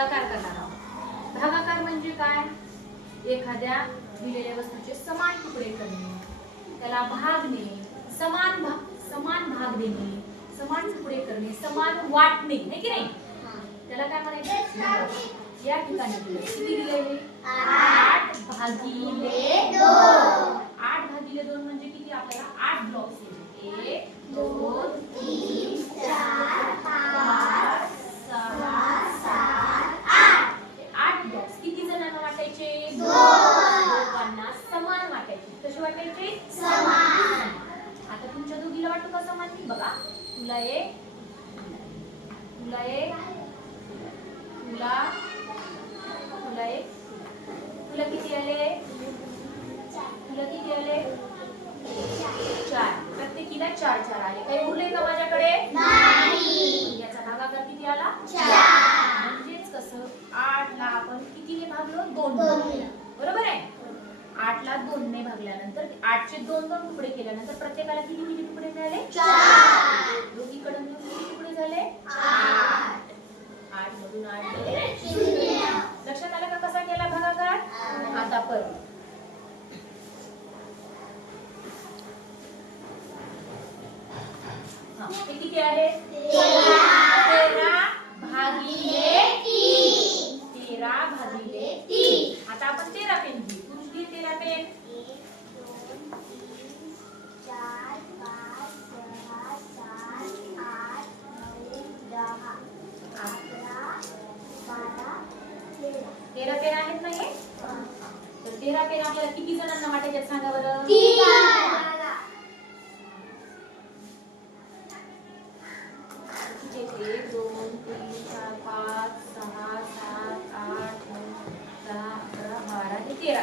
भागाकार करणार आहोत. भागाकार म्हणजे काय? एखाद्या दिलेल्या वस्तूचे समान तुकडे करणे त्याला भागणे समान भाग समान भाग देणे समान तुकडे करणे समान वाटणे नाही की नाही? त्याला काय म्हणायचं? या ठिकाणी किती दिलेले आठ. भागिले तुला एक तुला एक तुला. तुला एक तुला किती आले? तुला किती आले? चार. प्रत्येकीला चार चार आले. काही उरले का माझ्याकडे? याचा भागाकार किती आला? म्हणजेच कसं? आठ ला आपण कितीने भागलो? दोन. बरोबर आहे? आठ ला दोन ने भागल्यानंतर आठचे दोन दोन तुकडे केल्यानंतर प्रत्येकाला किती किती तुकडे मिळाले? दोघीकडे दोन्हीकडून किती तुकडे झाले? आठ. मधून आठ लक्षात आलं का कसा केला भागाकार? आता परत. हे किती आहे? तेरा भागिले तेरा भागिले आता आपण तेरा पेन घेऊ. पुरुष घे तेरा पेन. चार पेन आहेत ना हे तर तेरा पेन आपल्याला किती जणांना वाटायच्यात सांगा बरं किती आहेत? एक दोन तीन चार पाच सहा सात आठ नऊ दहा अकरा बारा ते तेरा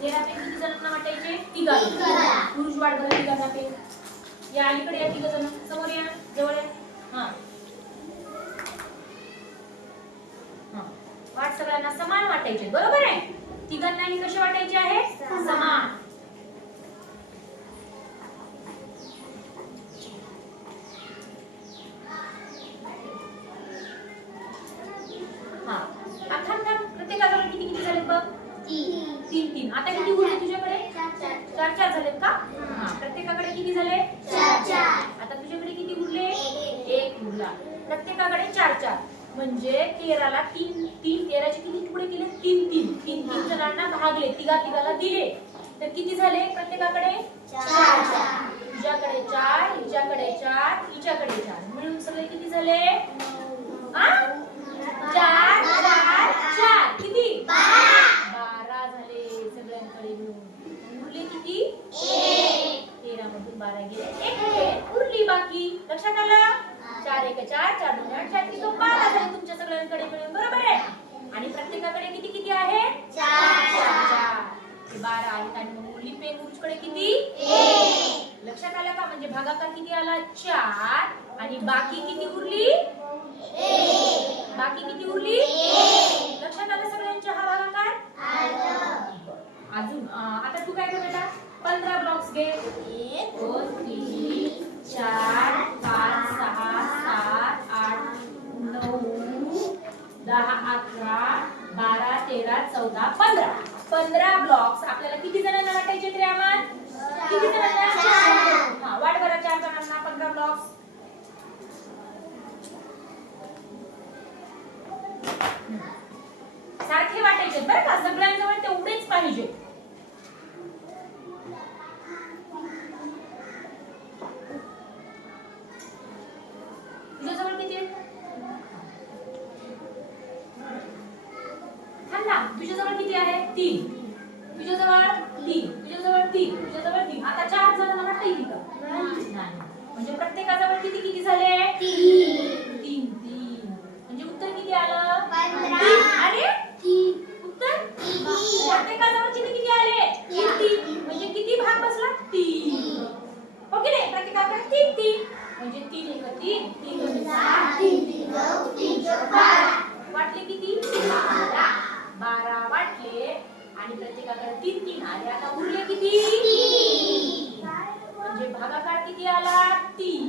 तेरा पेन किती जणांना वाटायचे? तिघा पुरुष वाट बरं तिघांना पेन या अलीकडे या तिघ जण. समोर या जवळ या. हा. हा. वाट सगळ्यांना समान वाटायचे. बरोबर आहे? तिघांनाही कसे वाटायचे आहे समान हा आता थांब थांब प्रत्येकाजवळ किती किती झालेत बघ तीन तीन आता किती उरले तुझ्याकडे? चार चार झालेत का? हा. प्रत्येकाकडे किती झाले? आता तुझ्याकडे किती उरले एक उरला प्रत्येकाकडे चार चार. म्हणजे तेराला तीन तीन तेराचे किती तुकडे केले? तीन तीन. तीन तीन जणांना भागले. तिघा तिघाला दिले. तर किती झाले प्रत्येकाकडे तुझ्याकडे चार हिच्याकडे चार हिच्याकडे चार मिळून सगळे किती झाले आ? चार चार चार किती बारा झाले सगळ्यांकडे मिळून उरले किती तेरा मधून बारा गेले एक पेन उरली बाकी लक्षात आलं चार एक चार चार दोन बारा झाले तुमच्या सगळ्यांकडे मिळून बरोबर आहे? आणि प्रत्येकाकडे किती किती आहे? चार. हे बारा आहेत आणि मग उरली पेन उंचकडे किती? लक्षात आलं का? म्हणजे भागाकार किती आला? चार. आणि बाकी किती उरली? बाकी किती उरली लक्षात आलं सगळ्यांच्या हा भागाकार अजून अं, आता तू काय कर बेटा पंधरा ब्लॉक्स घे एक दोन तीन चार पाच सहा सात आठ नऊ दहा अकरा बारा तेरा चौदा पंधरा. पंधरा ब्लॉक्स. आपल्याला किती जणांना वाटायचे रे आम्हाला किती जणांना हा वाट बरं चार जणांना पंधरा ब्लॉक्स सारखे वाटायचे बरं का सगळ्यांजवळ तेवढेच पाहिजे तुझ्याजवळ किती आहेत? तुझ्याजवळ किती आहे? तीन. तुझ्याजवळ तीन. तुझ्याजवळ तीन. तुझ्याजवळ तीन. आता चार जणांना वाटतं येईल का नाही. म्हणजे प्रत्येकाजवळ किती किती झाले? तीन. तीन. म्हणजे उत्तर किती आलं? तीन. अरे उत्तर? प्रत्येकाजवळ किती किती आले? तीन. तीन म्हणजे किती भाग बसला? तीन. हो की नाही? प्रत्येकाकडे तीन तीन. म्हणजे तीन एक तीन. तीन तीन आले. आता उरले किती? म्हणजे भागाकार किती आला? तीन.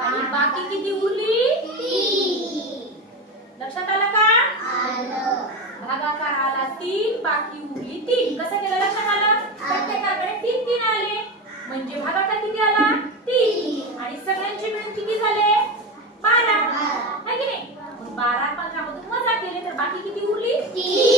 आणि बाकी किती उरली? लक्षात आला का? भागाकार आला तीन बाकी उरली तीन. कसं केलं? लक्षात आलं? प्रत्येकाकडे तीन तीन आले. म्हणजे भागाकार किती आला? तीन. आणि सगळ्यांचे मिळून किती झाले? बारा. नाही? बारा पंधरा मधून मजा केले तर बाकी किती उरली? तीन.